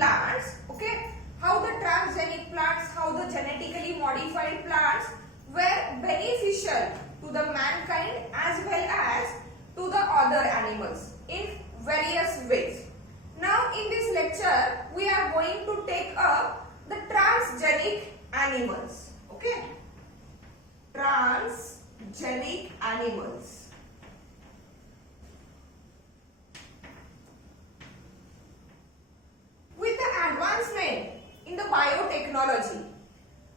plants, okay, how the transgenic plants, how the genetically modified plants were beneficial to the mankind as well as to the other animals in various ways. Now in this lecture we are going to take up the transgenic animals, okay, transgenic animals. With the advancement in the biotechnology,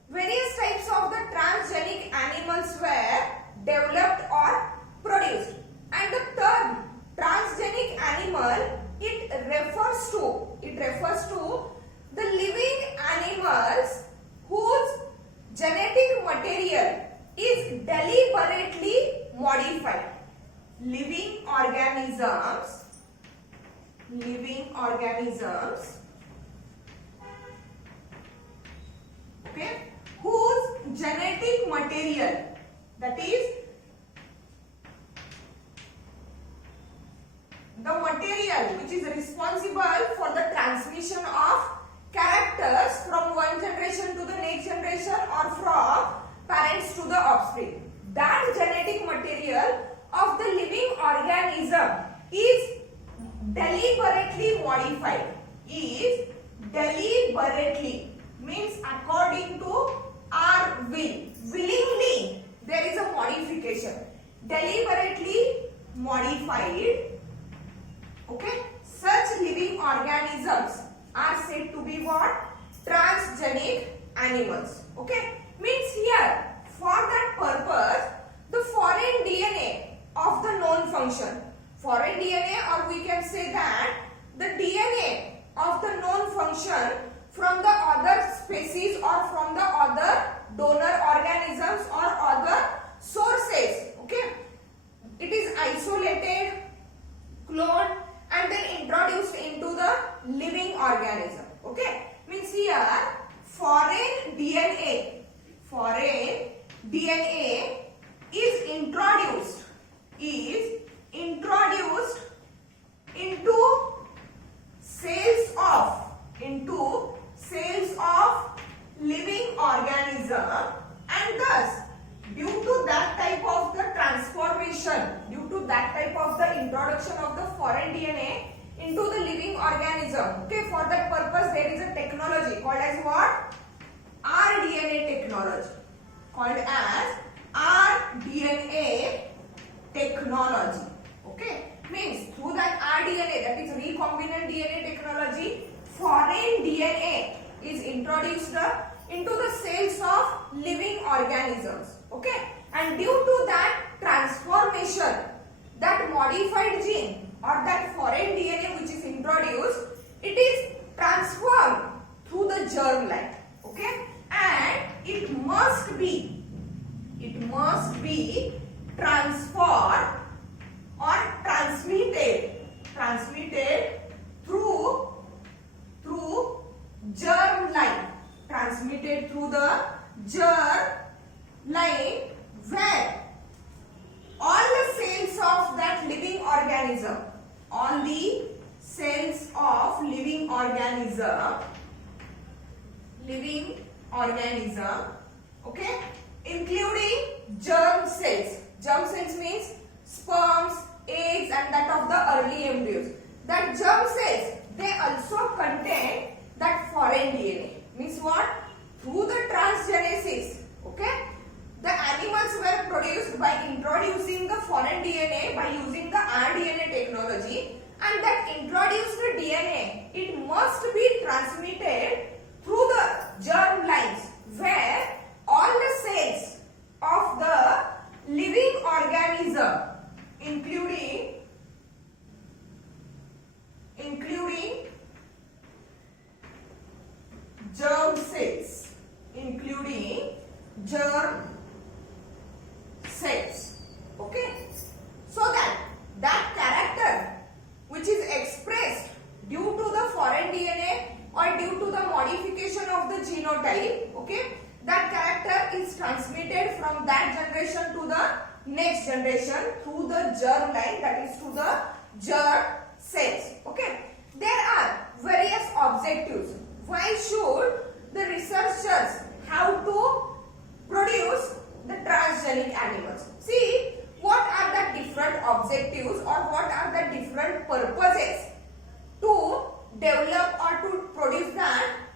various types of the transgenic animals were developed or produced, and the term transgenic animal refers to the living animals whose genetic material is deliberately modified. Living organisms okay, whose genetic material, that is the material which is responsible for the transmission of characters from one generation to the next generation or from parents to the offspring. That genetic material of the living organism is deliberately modified. Is deliberately means according to our will. Willingly there is a modification. Deliberately modified. Okay, such living organisms are said to be what? Transgenic animals. Okay, means here for that purpose the foreign DNA of the known function, foreign DNA, or we can say that the DNA of the known function from the other species or from the other donor organisms or other sources, okay, it is isolated, cloned and then introduced into the living organism. Okay, means here foreign DNA is introduced into cells of living organism, and thus due to that type of the transformation, due to that type of the introduction of the foreign DNA into the living organism, okay, for that purpose there is a technology called as what? rDNA technology, called as rDNA technology. Okay, means through that rDNA, that is recombinant DNA technology, foreign DNA is introduced into the cells of living organisms. Okay, and due to that transformation, that modified gene or that foreign DNA which is introduced, it is transformed through the germline. Okay, and it must be transferred or transmitted through germline, transmitted through the germline, where all the cells of that living organism, all the cells of living organism, okay, including germ cells. Germ cells means sperms, eggs and that of the early embryos. That germ cells, they also contain that foreign DNA. Means what? Through the transgenesis, okay, the animals were produced by introducing the foreign DNA by using the rDNA technology, and that introduced DNA, it must be transmitted through the germ lines, where all the cells of the living organism, including germ cells, okay, so that character which is expressed due to the foreign DNA or due to the modification of the genotype, okay, that character is transmitted from that generation to the next generation through the germ line, that is to the germ cells. Okay, there are various objects objectives. Why should the researchers have to produce the transgenic animals? See, what are the different objectives or what are the different purposes to develop or to produce the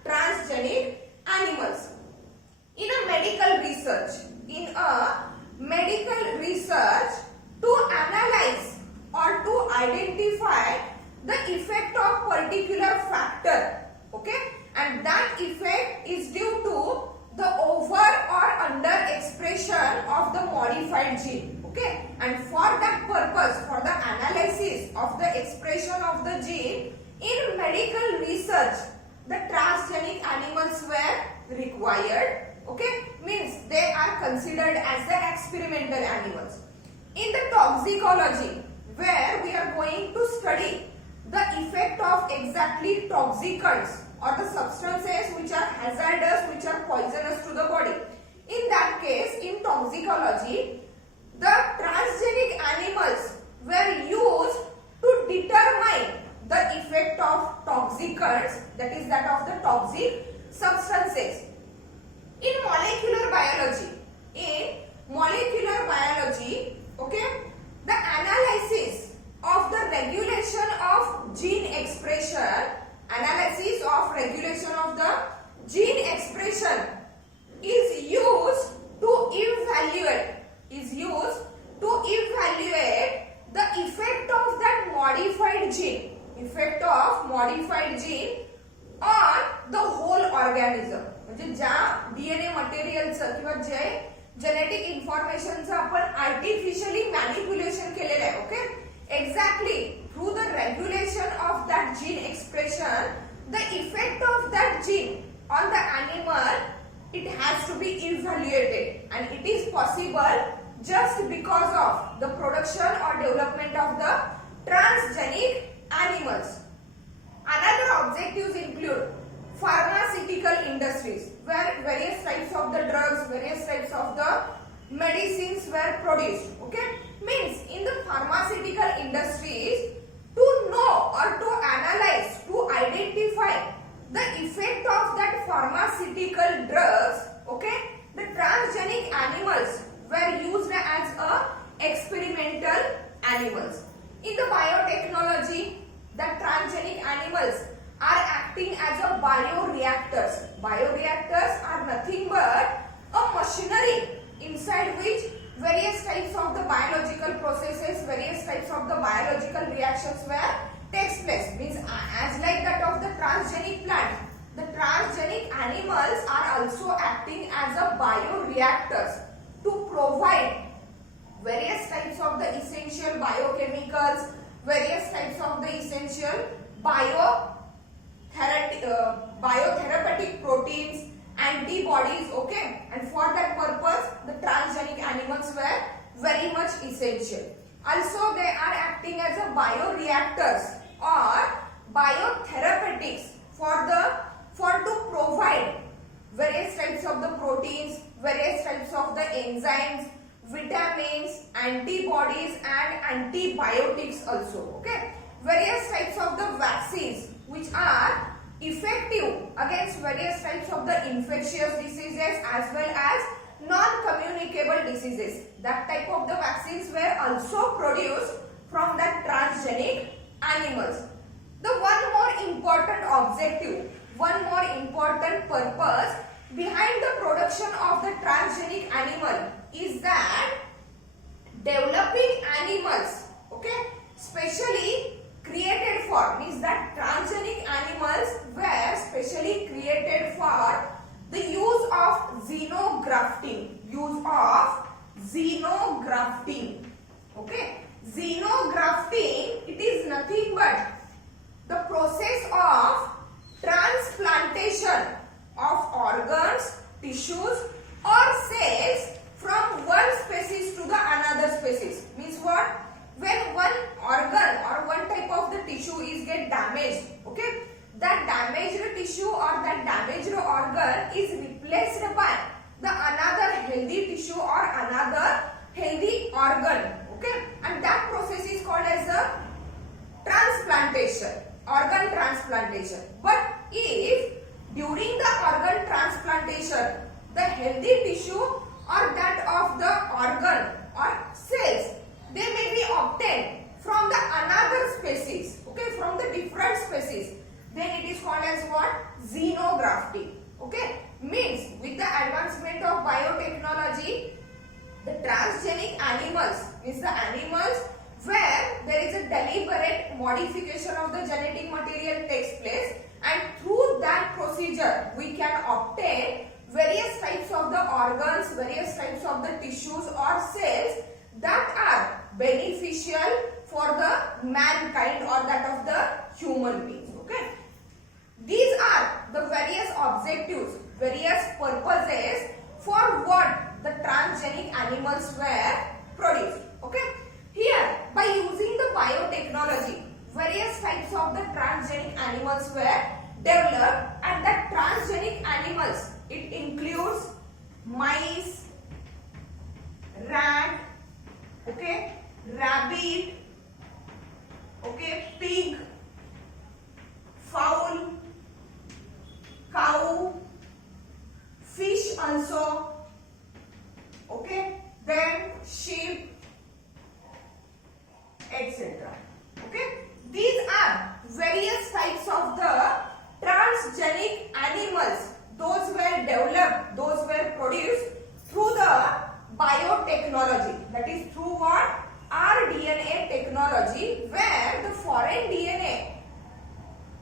transgenic animals? In a medical research, to analyze or to identify the effect of particular factor, okay, and that effect is due to the over or under expression of the modified gene, okay, and for that purpose, for the analysis of the expression of the gene in medical research, the transgenic animals were required, okay, means they are considered as the experimental animals. In the toxicology, where we are going to study the effect of exactly toxicants or the substances which are hazardous, which are poisonous to the body. In that case, in toxicology, the transgenic animals were used to determine the effect of toxicants, that is that of the toxic substances. In molecular biology, okay, the analysis of the regulation of gene expression, is used to evaluate the effect of that modified gene on the whole organism. म्हणजे ज्या DNA मटेरियलचं किंवा जे genetic इन्फॉर्मेशनचं आपण artificially manipulation केलेलं आहे, okay, exactly through the regulation of that gene expression, the effect of that gene on the animal, it has to be evaluated, and it is possible just because of the production or development of the transgenic animals. Another objectives include pharmaceutical industries, where various types of the drugs, various types of the medicines were produced, okay, means in the pharmaceutical industries, to know or to analyze, to identify the effect of that pharmaceutical drugs, okay, the transgenic animals were used as a experimental animals. In the biotechnology, the transgenic animals are acting as a bioreactors. Bioreactors are nothing but a machinery inside which various types of the biological processes, various types of the biological reactions were takes place. Means as like that of the transgenic plant, the transgenic animals are also acting as a bioreactors to provide various types of the essential biochemicals, various types of the essential biotherapeutic proteins, antibodies, okay, and for that purpose the transgenic animals were very much essential. Also they are acting as a bioreactors or biotherapeutics for to provide various types of the proteins, various types of the enzymes, vitamins, antibodies and antibiotics also, okay, various types of the vaccines which are effective against various types of the infectious diseases as well as non-communicable diseases. That type of the vaccines were also produced from that transgenic animals. The one more important objective, one more important purpose behind the production of the transgenic animal is that developing animals, okay, specially created for, means that transgenic animals were specially created for the use of xenografting. Okay, xenografting, it is nothing but the process of transplantation of organs, tissues or cells from one species to the another species. Means what? When one organ or one type of the tissue is get damaged, okay, that damaged tissue or that damaged organ is replaced by the another healthy tissue or another healthy organ, okay, and that process is called as a transplantation, organ transplantation. But if during the organ transplantation, the healthy tissue or that of the organ or cells, they may be obtained from the another species, okay, from the different species, then it is called as what? Xenografting. Okay, means with the advancement of biotechnology, the transgenic animals, means the animals where there is a deliberate modification of the genetic material takes place, and through that procedure we can obtain various types of the organs, various types of the tissues or cells that are beneficial for the mankind or that of the human beings. Okay, these are the various objectives, various purposes for what the transgenic animals were produced. Okay, here by using the biotechnology, various types of the transgenic animals were developed, and that transgenic animals, it includes mice, rat, okay, rabbit, okay, pig, fowl, cow, fish also, okay, then sheep, etc. Okay, these are various types of the transgenic animals. Those were developed, those were produced through the biotechnology. That is through what? rDNA technology, where the foreign DNA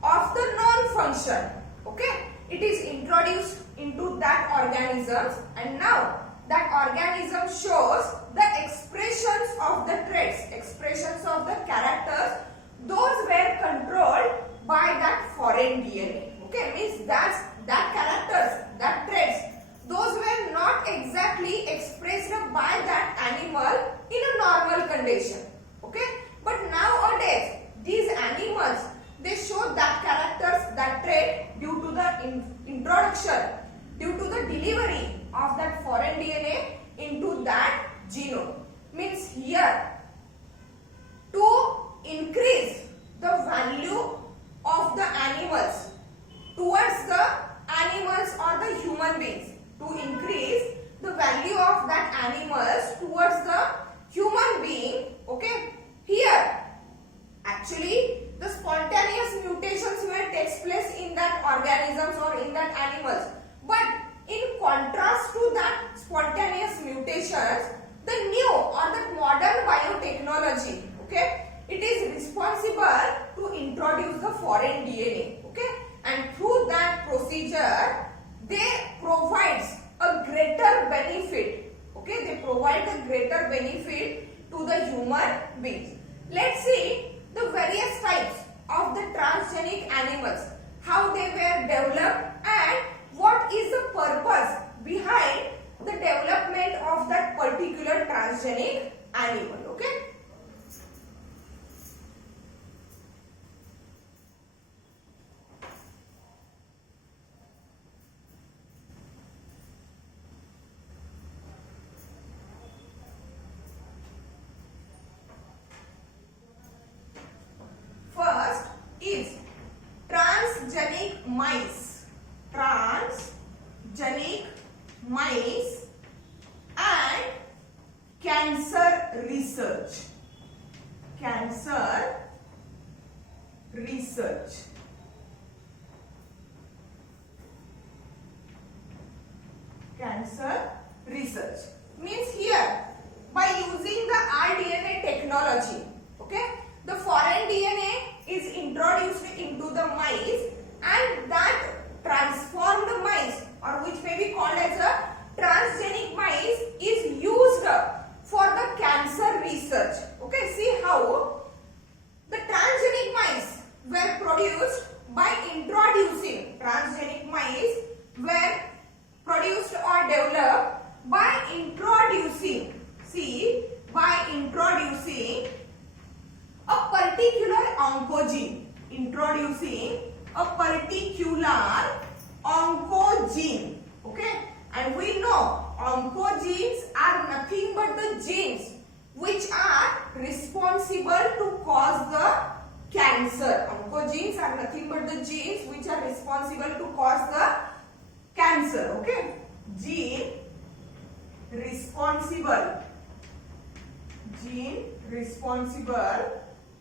of the known function, okay, it is introduced into that organisms, and now that organism shows the expressions of the traits, expressions of the characters, those were controlled by that foreign DNA. Okay, means that characters, that traits, those were not exactly expressed by that animal in a normal condition. Okay, but nowadays these animals, they show that characters, that trait due to the introduction, due to the delivery of that foreign DNA into that genome. Means here, to increase the value of the animals towards the animals or the human beings, to increase the value of that animals towards the human being, okay, here actually the spontaneous mutations will takes place in that organisms or in that animals, but in contrast to that spontaneous mutations, the new or the modern biotechnology, okay, it is responsible to introduce the foreign DNA, okay, and through that procedure they provides a greater benefit, okay, they provide a greater benefit to the human beings. Let's see the various types of the transgenic animals, how they were developed and what is the purpose behind the development of that particular transgenic animal. Okay, first is transgenic mice, transgenic mice and cancer research, cancer research. Cancer research means here by using the rDNA technology, okay, the foreign DNA is introduced into the mice, and that transformed mice, or which may be called as a transgenic mice, is used for the cancer research. Okay, see how the transgenic mice were produced by introducing, transgenic mice were produced or developed by introducing, see, by introducing a particular oncogene, introducing a particular oncogene, okay, and we know oncogenes are nothing but the genes which are responsible to cause the cancer. Oncogenes are nothing nothing but the genes which are responsible to cause the cancer. Okay, gene responsible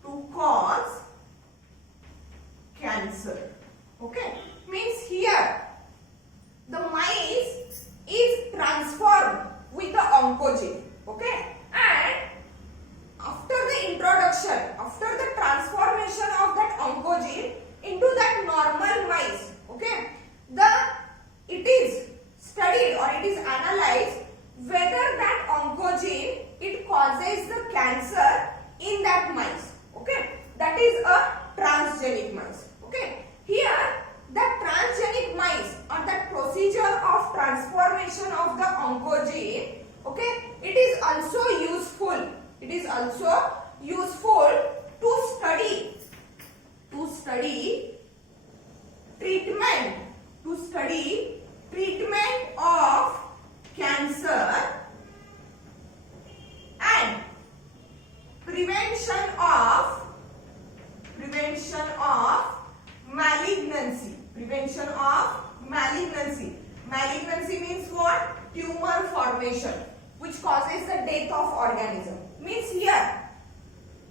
to cause cancer. Okay, means here the mice is transformed with the oncogene. Okay, and after the introduction, after the transformation of that oncogene into that normal mice, okay, it is studied or it is analyzed whether that oncogene it causes the cancer in that mice. Okay, that is a transgenic mice. Okay, here the transgenic mice or that procedure of transformation of the oncogene, okay, it is also useful. It is also useful to study treatment of cancer and prevention of malignancy. Malignancy means what? Tumor formation, which causes the death of organism. Means here,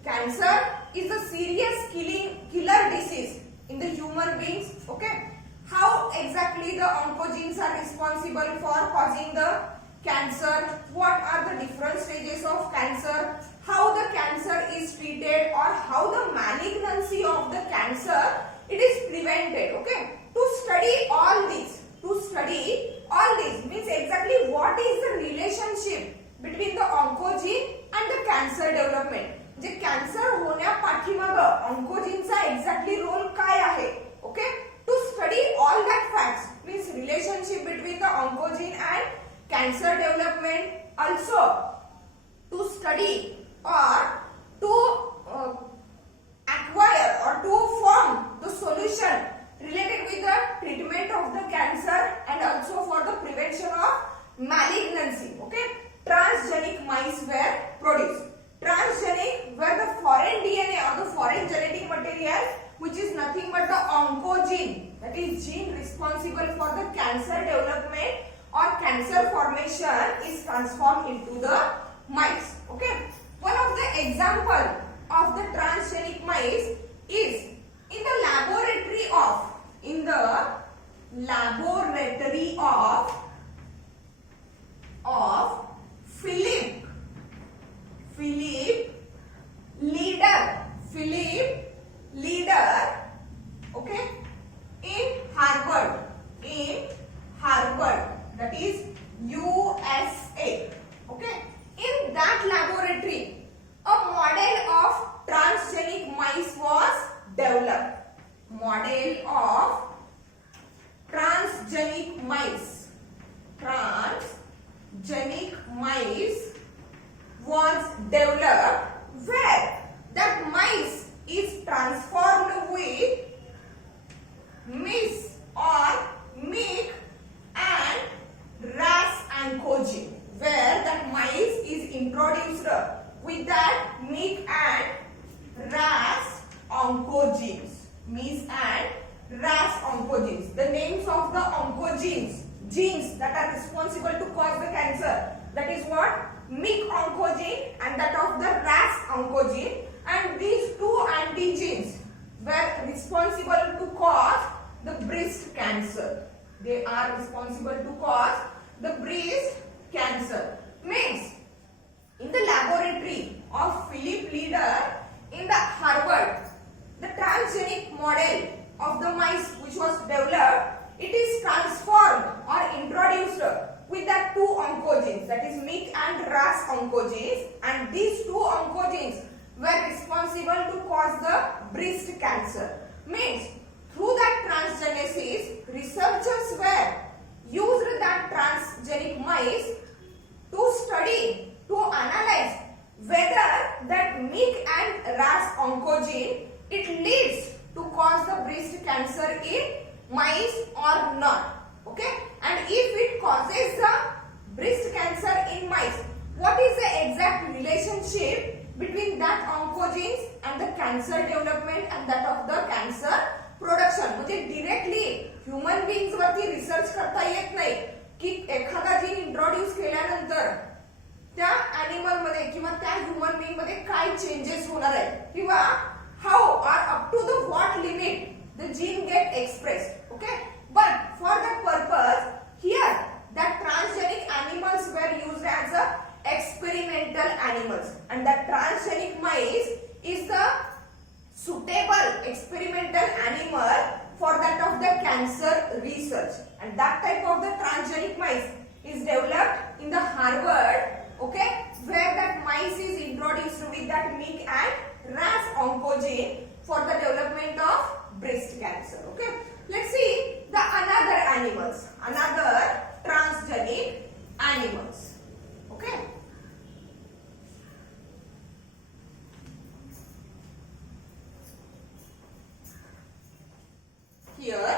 cancer is a serious killer disease in the human beings. Okay, how exactly the oncogenes are responsible for causing the cancer? What are the different stages of cancer? How the cancer is treated, or how the malignancy of the cancer it is prevented? Okay, to study all this means exactly what is the relationship between the oncogene and the cancer development. जे cancer होण्यापाठीमागे ऑन्कोजीनचा exactly role काय आहे? Okay, to study all that facts means relationship between the oncogene and cancer development, also to study or to acquire or to form the solution related with the treatment of the cancer and also for the prevention of malignancy. Okay, transgenic mice were produced. Transgenic were the foreign DNA or the foreign genetic material which is nothing but the oncogene, that is gene responsible for the cancer development or cancer formation is transformed into the mice. Okay, one of the example of the transgenic mice is in the laboratory of Philip Leader, okay, in Harvard, that is USA. Okay, in that laboratory a model of transgenic mice was developed. Model of transgenic mice was developed where that mice is transformed with mis or mic and ras oncogene, where that mice is introduced with that mic and ras oncogenes. The names of the oncogenes, genes that are responsible to cause the cancer, that is what? Mic oncogene and that of the ras oncogene, and these two antigens were responsible to cause the breast cancer. They are responsible to cause the breast cancer. Means in the laboratory of Philip Leader in the Harvard, the transgenic model of the mice which was developed, it is transformed or introduced with the two oncogenes, that is mic and ras oncogenes, and these two oncogenes were responsible to cause the breast cancer. Means through that transgenesis, researchers were used that transgenic mice to study, to analyze whether that mic and ras oncogene it leads to cause the breast cancer in mice or not. Okay, and if it causes the breast cancer in mice, what is the exact relationship between that oncogenes and the cancer development and that of the cancer production म्हणजे directly human बिंग्स वरती research करता येत नाही की एखादा gene introduce केल्यानंतर त्या animal मध्ये किंवा त्या ह्युमन बिंग मध्ये काय चेंजेस होणार आहेत किंवा how are up to the what limit the gene get expressed. Okay, but for that purpose here that transgenic animals were used as a experimental animals and that transgenic mice is the suitable experimental animal for that of the cancer research and that type of the transgenic mice is developed in the Harvard, okay, where that mice is introduced with that MYC and RAS oncogene for the development of breast cancer. Okay, let's see the another animals, another transgenic animals. Okay, here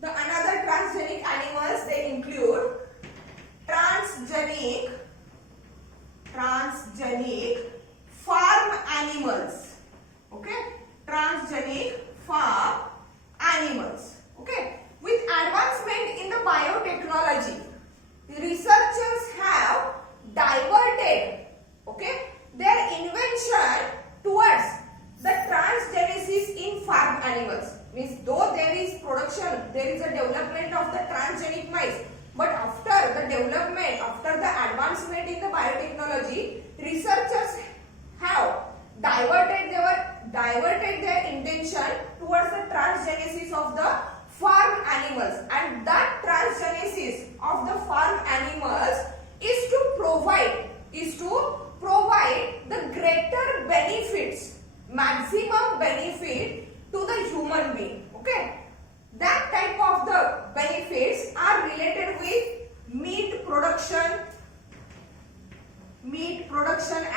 the another transgenic animals, they include transgenic farm animals. Okay, transgenic farm animals. Okay, with advancement in the biotechnology, the researchers have diverted, okay, their invention towards the transgenesis in farm animals. Means though there is production, there is a development of the transgenic mice, but after the development, after the advancement in the biotechnology, researchers have diverted their intention towards the transgenesis of the farm animals, and that transgenesis of the farm animals is to provide the greater benefits, maximum benefit to the human being. Okay, that type of the benefits are related with meat production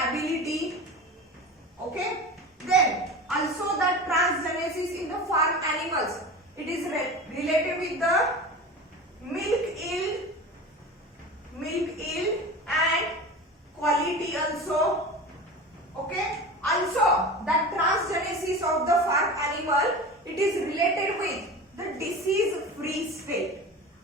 ability. Okay, then also that transgenesis in the farm animals, it is related with the milk yield and quality also. Okay, also that transgenesis of the farm animal, it is related with the disease free state.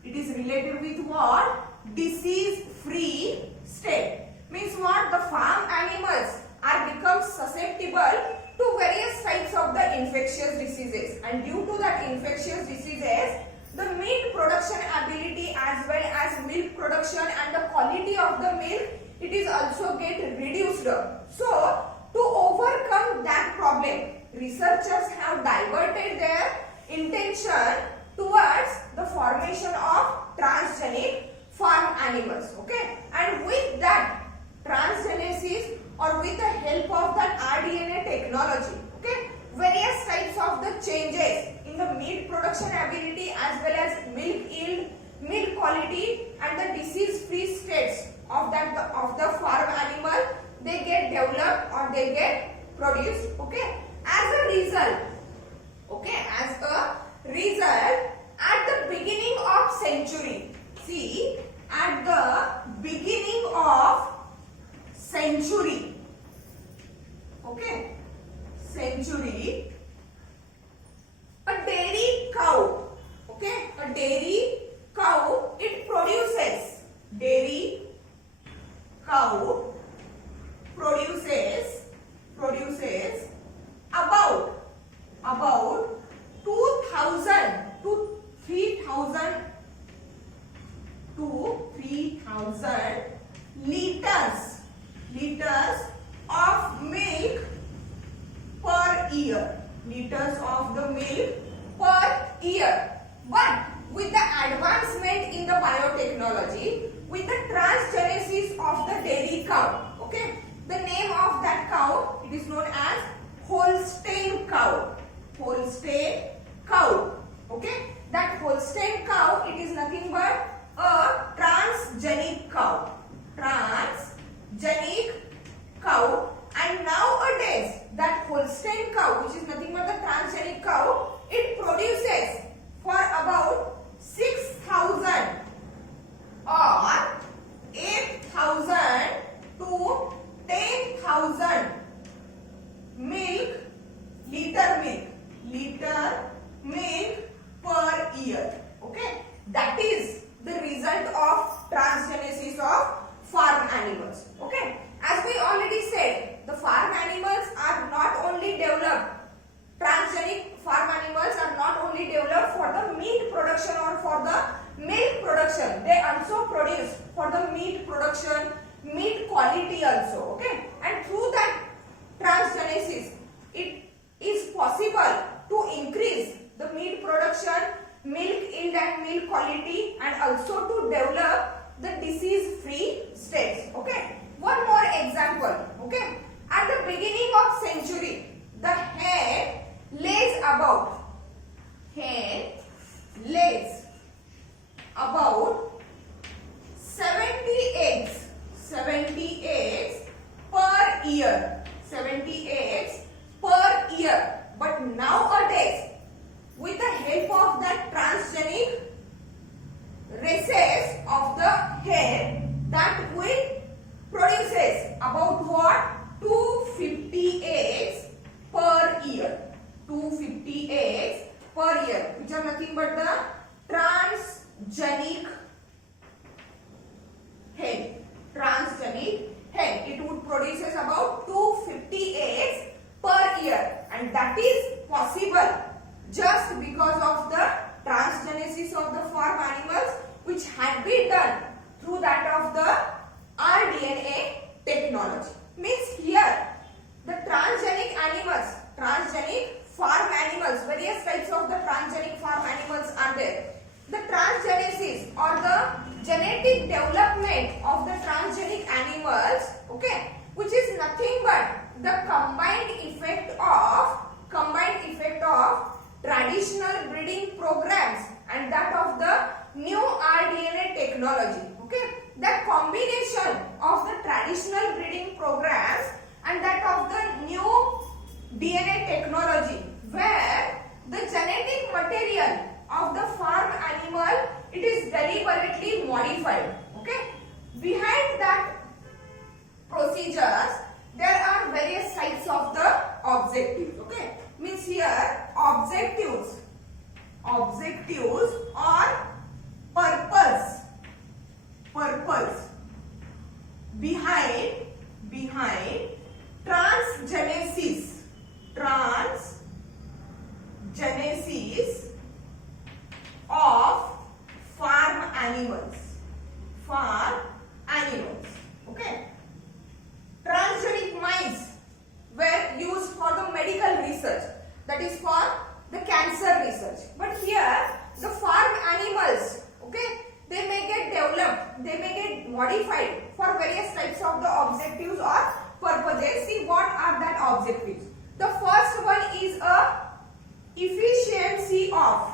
It is related with what? Disease free state. Means what? The farm animals are become susceptible to various types of the infectious diseases, and due to that infectious diseases, the meat production ability as well as milk production and the quality of the milk, it is also get reduced. So to overcome that problem, researchers have diverted their intention towards the formation of transgenic farm animals. Okay, and with that transgenesis or with the help of that rDNA technology, okay, various types of the changes in the meat production ability as well as milk yield, milk quality and the disease free states of the farm animal, they get developed or they get produced. Okay, as a result, at the beginning of century, see, at the beginning of century, okay, century, a dairy cow, okay, a dairy cow, it produces, dairy cow produces about 2000 to 3000 liters of milk per year, liters of the milk per year. But with the advancement in the biotechnology, with the transgenesis of the dairy cow, okay, the name of that cow, it is known as Holstein cow. Holstein cow. Okay, that Holstein cow, it is nothing but a transgenic cow. Transgenic cow. And nowadays, that Holstein cow, which is nothing but the transgenic cow, it produces for about 6,000 or 8,000 to 10,000 liter milk Okay, that is the result of transgenesis of farm animals. Okay, as we already said, the farm animals are not only developed, transgenic farm animals are not only developed for the meat production or for the milk production, they also produce for the meat production, meat quality also. Okay, and through that transgenesis, it is possible to increase the meat production, milk yield and milk quality, and also to develop the disease free states. Okay, one more example. Okay, at the beginning of century, the hen lays about 70 eggs per year. 70 eggs per year. But nowadays, with the help of that transgenic races of the hen, that will produces about what? 250 eggs per year. 250 eggs per year, which are nothing but the transgenic hen. Transgenic hen. It would produces about 250 eggs per year, and that is possible just because of the transgenesis of the farm animals, which had been done through that of the rDNA technology. Means here the transgenic animals, transgenic farm animals, various types of the transgenic farm animals are there. The transgenesis or the genetic development of the transgenic animals, okay, which is nothing but the combined effect of traditional breeding programs and that of the new rDNA technology. Okay, the combination of the traditional breeding programs and that of the new DNA technology, where the genetic material of the farm animal, it is deliberately modified. Okay, behind that procedures there are various types of the objectives. Okay, means here objectives or purpose behind transgenesis of farm animals. Okay, transgenic mice were used for the medical research, that is for the cancer research. But here the farm animals, okay, they may get developed, they may get modified for various types of the objectives or purposes. See what are that objectives. The first one is a efficiency of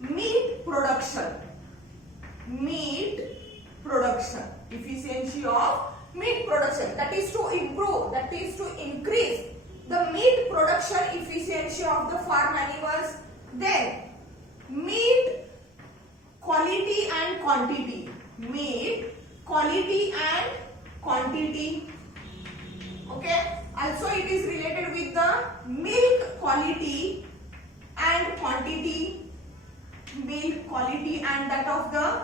meat production. Efficiency of meat production, that is to improve, that is to increase the meat production efficiency of the farm animals. Then meat quality and quantity. Okay, also it is related with the milk quality and quantity. Milk quality and that of the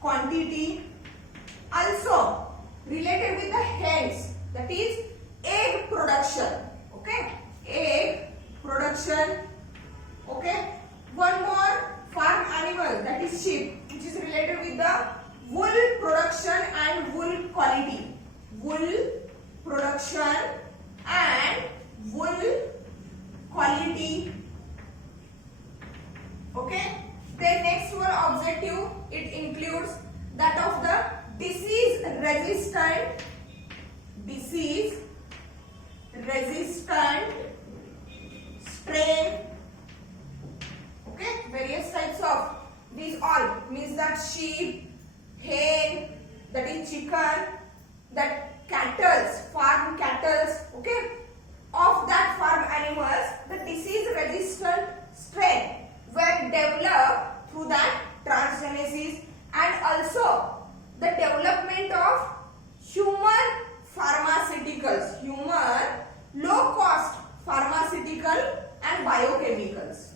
quantity. Also related with the hens, that is egg production. Okay, egg production. Okay, one more farm animal, that is sheep, which is related with the wool production and wool quality. Wool production and wool quality. Okay, then next one objective, it includes that of the disease resistant strain. Okay, various types of these all means that sheep, hen, that is chicken, that cattle, farm cattle, okay, of that farm animals, the disease resistant strain were developed through that transgenesis, and also the development of human pharmaceuticals, human low cost pharmaceutical and biochemicals.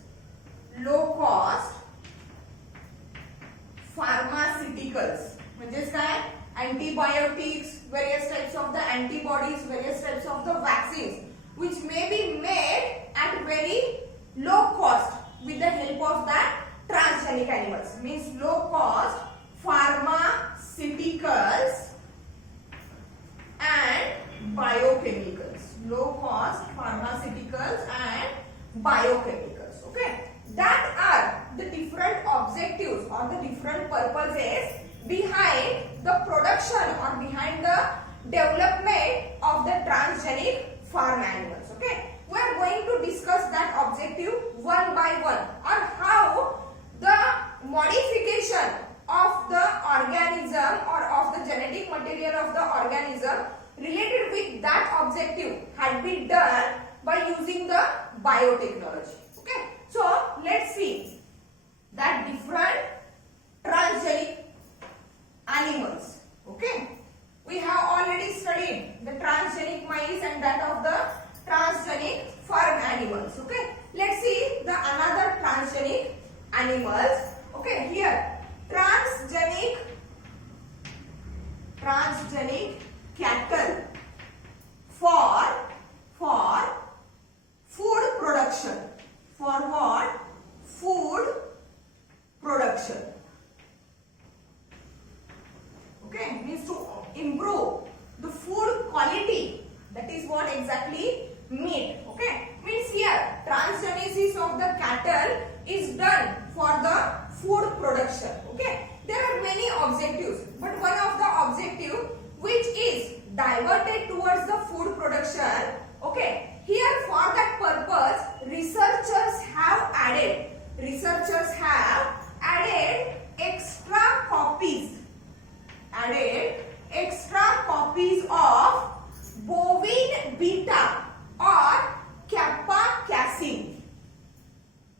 Low cost pharmaceuticals म्हणजेच काय antibiotics, various types of the antibodies, various types of the vaccines which may be made at very low cost with the help of that transgenic animals. Means low cost pharmaceuticals and biochemicals. Low cost pharmaceuticals and biochemicals. Okay, that are the different objectives or the different purposes behind the production or behind the development of the transgenic farm animals. Okay, we are going to discuss that objective one by one, or how the modification of the organism or of the genetic material of the organism related with that objective had been done by using the biotechnology. Okay, so let's see that different transgenic animals. Okay, we have already studied the transgenic mice and that of the transgenic farm animals. Okay, let's see the another transgenic animals. Okay, here transgenic cattle for food production. For what? Food production. Okay, means to improve the food quality. That is what exactly mean. Okay, means here transgenesis of the cattle is done for the food production. Okay, there are many objectives, but one of the objective which is diverted towards the food production. Okay, here for that purpose researchers have added extra copies of bovine beta or kappa casein.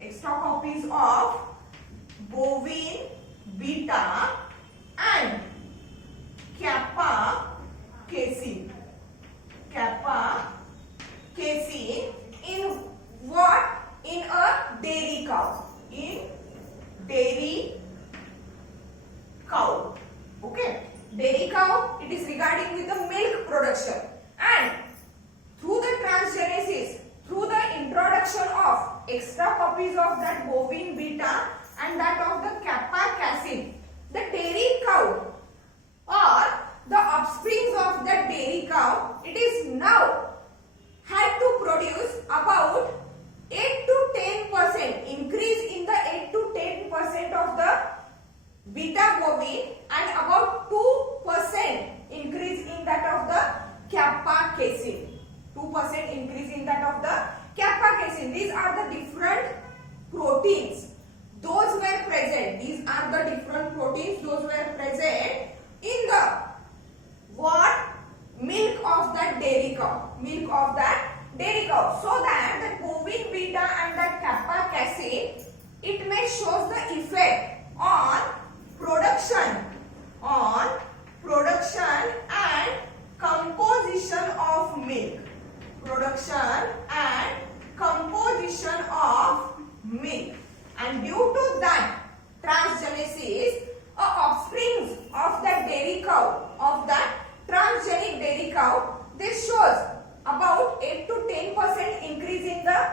Extra copies of bovine beta and kappa casein. In what? In a dairy cow. Okay, dairy cow, it is regarding with the milk production, and through the transgenesis, through the introduction of extra copies of that bovine beta and that of the kappa casein, the dairy cow or the offsprings of that dairy cow, it is now had to produce about 8 to 10% increase in the 8 to 10% of the beta bovine and about 2% increase in that of the kappa casein. 2% increase in that of the kappa casein. These are the different proteins. Those were present. These are the different proteins. Those were present in the what? Milk of that dairy cow. So that the bovine beta and that kappa casein, it may shows the effect on production and composition of milk. And due to that transgenesis, offsprings of that dairy cow, of that transgenic dairy cow, this shows about 8 to 10% increase in the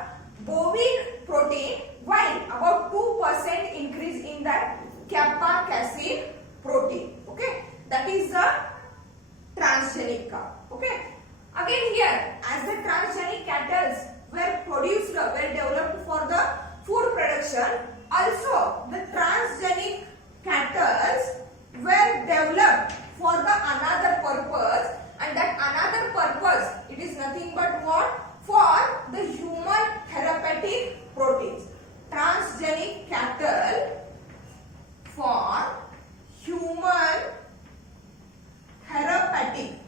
bovine protein, while about 2% increase in that kappa casein protein. Okay, that is the transgenic cow. Okay, again here, as the transgenic cattle were developed for the food production, also the transgenic cattle were developed for the another purpose, and that another purpose, it is nothing but what? For the human therapeutic proteins. Transgenic cattle for human therapeutic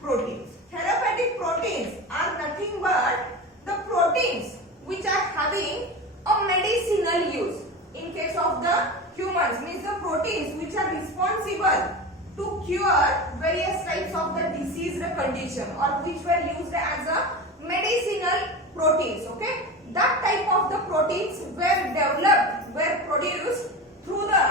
proteins. Therapeutic proteins are nothing but the proteins which are having a medicinal use. In case of the humans, means the proteins which are responsible to cure various types of the diseased condition, or which were used as a medicinal proteins. Okay, that type of the proteins were produced through the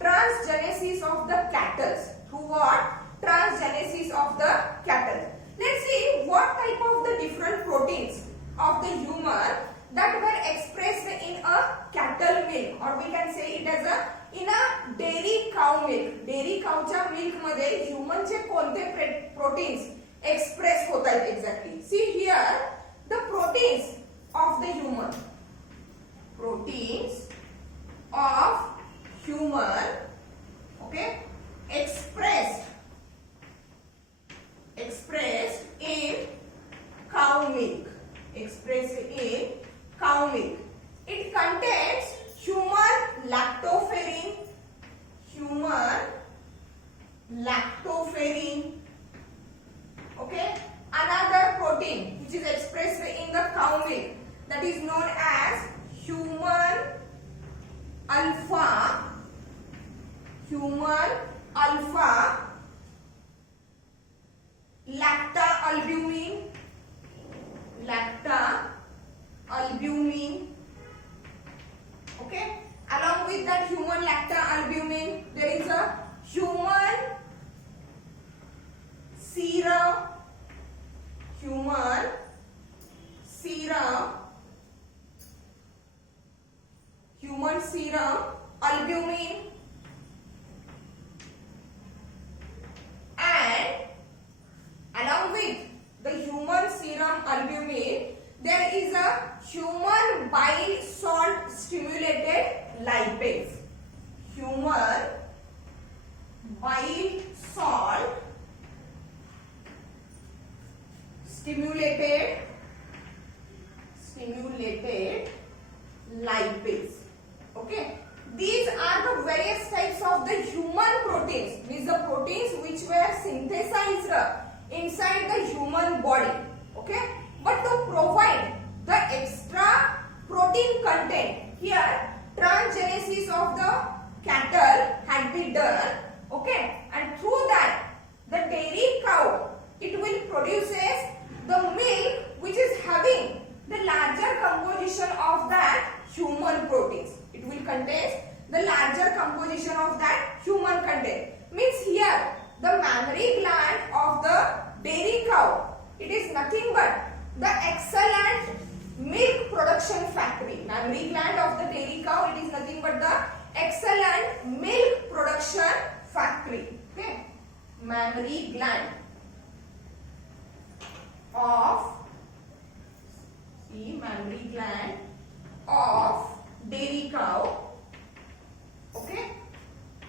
transgenesis of the cattle. Through what? Transgenesis of the cattle. Let's see what type of the different proteins of the human that were expressed in a cattle milk, or we can say it as in a dairy cow milk. Dairy cowच्या milk मध्ये human चे कोणते proteins express होत आहेत exactly. See here the proteins of the human. Proteins of human, okay, expressed in cow milk. Expressed in cow milk. It contains human lactoferrin, okay, another protein which is expressed in the cow milk, that is known as human alpha lacta albumin, okay. Along with that human lacta albumin, there is a human serum albumin, and along with the human serum albumin, there is a human bile salt stimulated lipase. Human bile salt stimulated lipase. Okay, these are the various types of the human proteins, means the proteins which were synthesized inside the human body. Okay, but to provide the extra protein content, here transgenesis of the cattle had been done. Okay, and through that the dairy cow, it will produces the milk which is having the larger composition of that human proteins. It will contain the larger composition of that human content. Means here the mammary gland of the dairy cow, it is nothing but the excellent milk production factory. Mammary gland of the dairy cow, it is nothing but the excellent milk production factory. Okay, mammary gland of dairy cow, okay,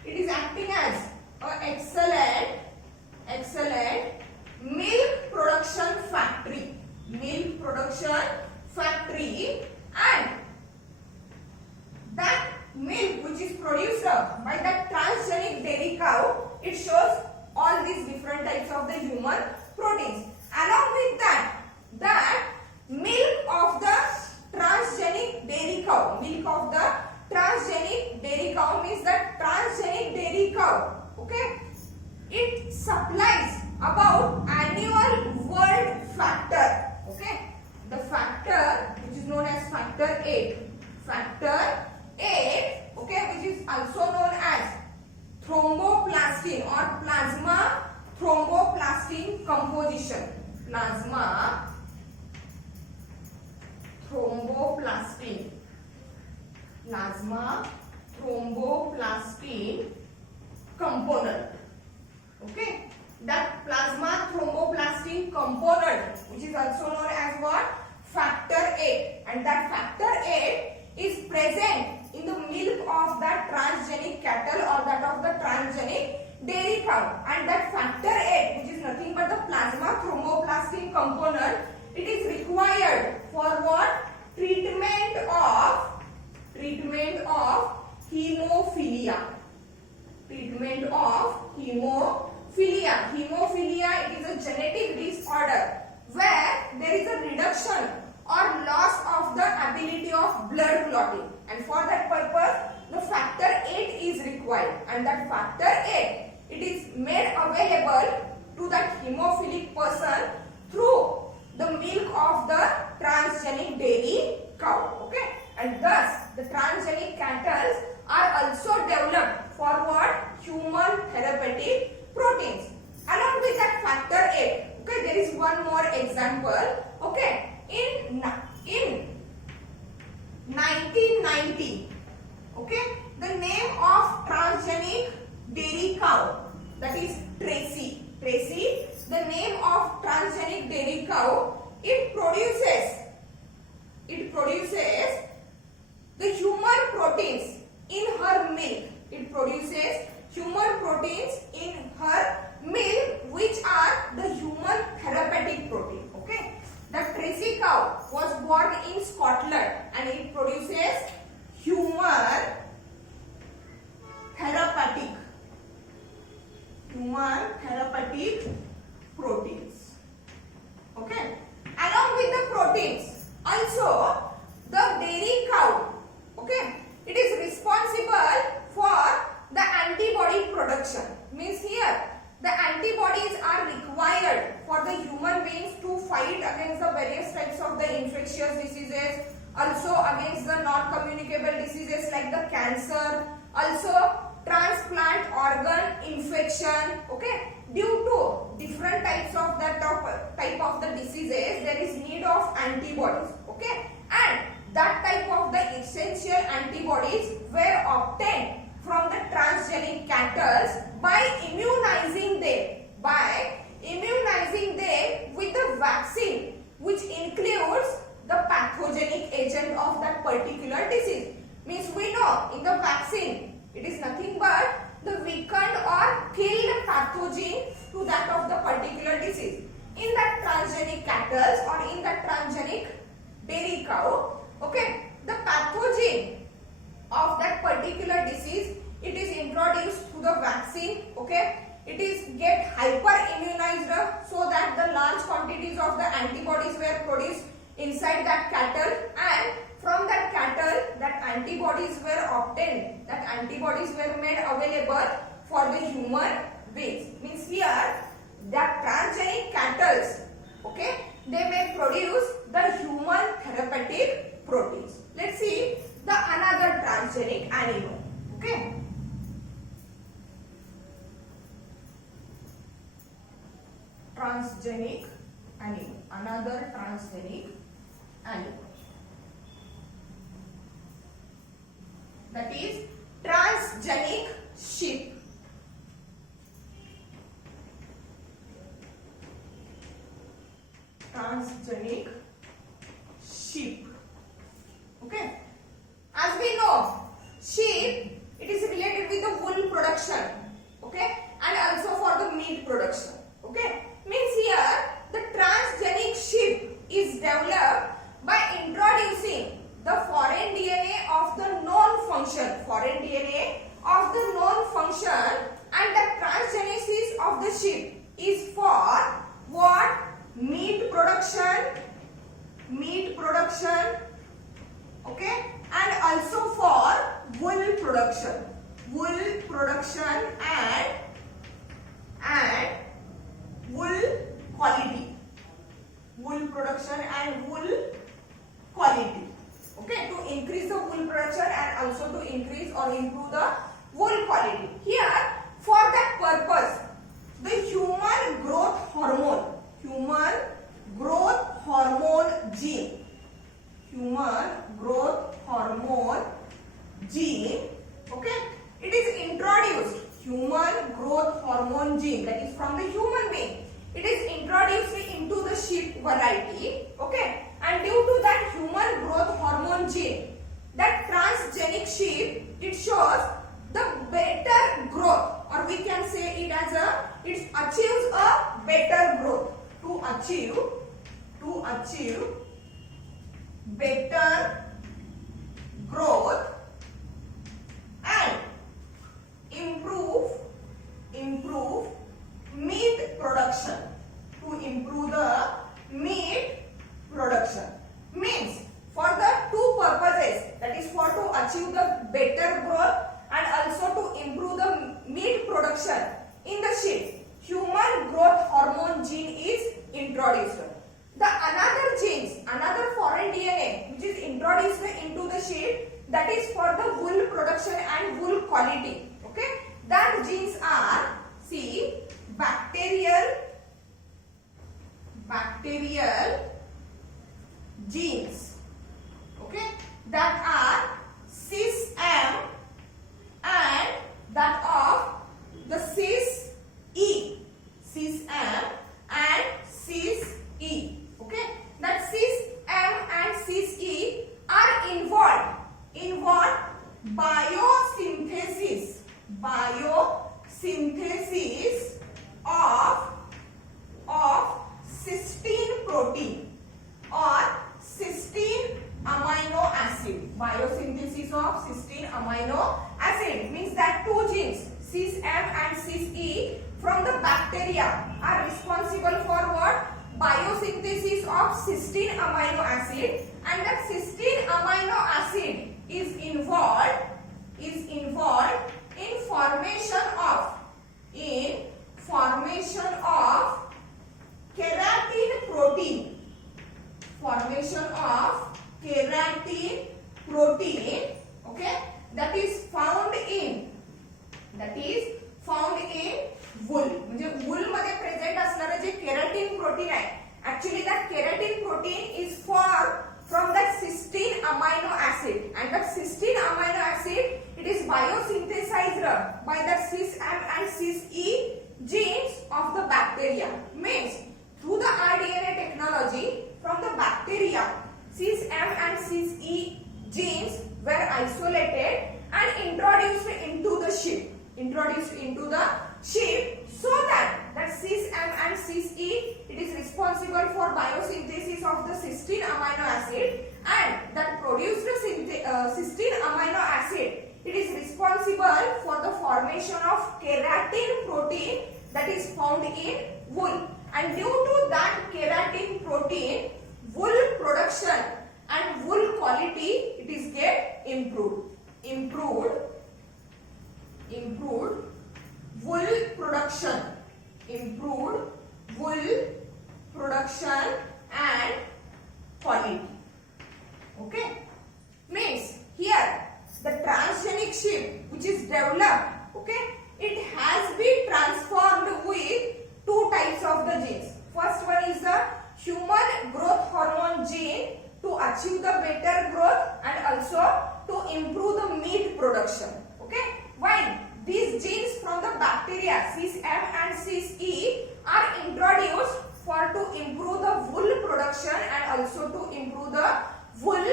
it is acting as an excellent milk production factory, and that milk which is produced by that transgenic dairy cow, it shows all these different types of the human proteins. Along with that milk of the transgenic dairy cow, means that transgenic dairy cow, okay, it supplies about annual world factor, okay, the factor which is known as factor 8, okay, which is also known as thromboplastin or plasma thromboplastin composition. Plasma thromboplastin component. Okay, that plasma thromboplastin component, which is also known as what? Factor 8, and that factor 8 is present in the milk of that transgenic cattle or that of the transgenic dairy cow, and that factor 8, which is nothing but the plasma thromboplastin component, it is required for what? Treatment of hemophilia. Hemophilia, it is a genetic disorder where there is a reduction or loss of the ability of blood clotting, and for that purpose the factor 8 is required, and that factor 8, it is made available to that hemophilic person through the milk of the transgenic dairy cow. Okay, and thus the transgenic cattle are also developed for what? Human therapeutic proteins. Along with that factor 8. Okay, there is one more example. Okay, in 1990. Okay, the name of transgenic dairy cow, that is Tracy. The name of transgenic dairy cow, it produces the human proteins in her milk. It produces human proteins in her milk, which are the human therapeutic protein. Okay, the Tracy cow was born in Scotland and it produces human therapeutic proteins. Okay, along with the proteins, also the dairy cow, okay, it is responsible for the antibody production. Means here the antibodies are required for the human beings to fight against the various types of the infectious diseases, also against the non-communicable diseases like the cancer, also transplant organ infection. Okay, due to different types of that type of the diseases, there is need of antibodies. Okay, and that type of the essential antibodies were obtained from the transgenic cattle by immunizing them with the vaccine, which includes the pathogenic agent of that particular disease. Means we know in the vaccine it is nothing but the weakened or killed pathogen to that of the particular disease. In that transgenic cattle or in that transgenic dairy cow, okay, the pathogen of that particular disease, it is introduced to the vaccine. Okay, it is get hyper immunized so that the large quantities of the antibodies were produced inside that cattle, and from that cattle that antibodies were obtained, that antibodies were made available for the human beings. Means here that transgenic cattle, okay, they may produce the human therapeutic proteins. Let's see the another transgenic animal. Okay, transgenic animal, another transgenic animal, that is transgenic sheep. Transgenic sheep. Okay, as we know, sheep, it is related with the wool production. Okay, and also for the meat production. Okay, means here the transgenic sheep is developed by introducing the foreign DNA of the known function, and the transgenesis of the sheep is for what? Meat production, okay, and also for wool production and wool quality, okay, to increase the wool production and also to increase or improve the wool quality. Here, for that purpose, the human growth hormone gene, okay, it is introduced. Human growth hormone gene, that is from the human being, it is introduced into the sheep variety. Okay, and due to that human growth hormone gene, that transgenic sheep, it shows the better growth, or we can say it as it achieves a better growth. To achieve better growth and improve meat production. To improve the meat production means for the two purposes, that is for to achieve the better growth and also to improve the meat production in the sheep, human growth hormone gene is introduced. The another genes, another foreign DNA which is introduced sheep that is for the wool production and wool quality. Okay, that genes are, see, bacterial genes, okay, that are cis M and that of the cis E, cis M and cis E, okay, that cis M and cis E are involved in what? Biosynthesis of cysteine protein or cysteine amino acid. Biosynthesis of cysteine amino acid means that two genes, cis M and cis E, from the bacteria are responsible for what? Biosynthesis of cysteine amino acid, and that cysteine amino acid is involved in formation of keratin protein. Formation of keratin protein, okay, that is found in wool. म्हणजे wool मध्ये present असणारे जे keratin protein आहे, actually that keratin protein is formed from that cysteine amino acid, and that cysteine amino acid, it is biosynthesized by the cis M and cis E genes of the bacteria. Means through the rDNA technology from the bacteria, cis M and cis E genes were isolated and introduced into the sheep, so that cis M and cis E, it is responsible for biosynthesis of the cysteine amino acid, and that produced cysteine amino acid, it is responsible for the formation of keratin protein that is found in wool, and due to that keratin protein, wool production and wool quality, it is get improved wool production, improved wool production and quality. Okay, means here the transgenic sheep which is developed, okay, it has been transformed with two types of the genes. First one is the human growth hormone gene to achieve the better growth and also to improve the meat production. Okay, while these genes from the bacteria cis M and cis E are introduced for to improve the wool production and also to improve the wool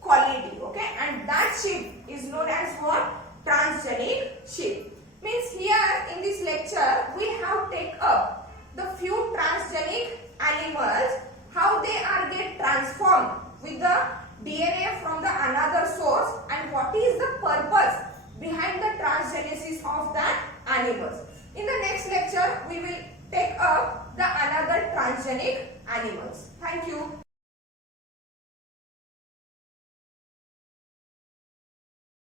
quality. Okay, and that sheep is known as what? Transgenic sheep. Means here in this lecture we have take up the few transgenic animals, how they are get transformed with the DNA from the another source, and what is the purpose behind the transgenesis of that animals. In the next lecture we will take up the another transgenic animals. Thank you.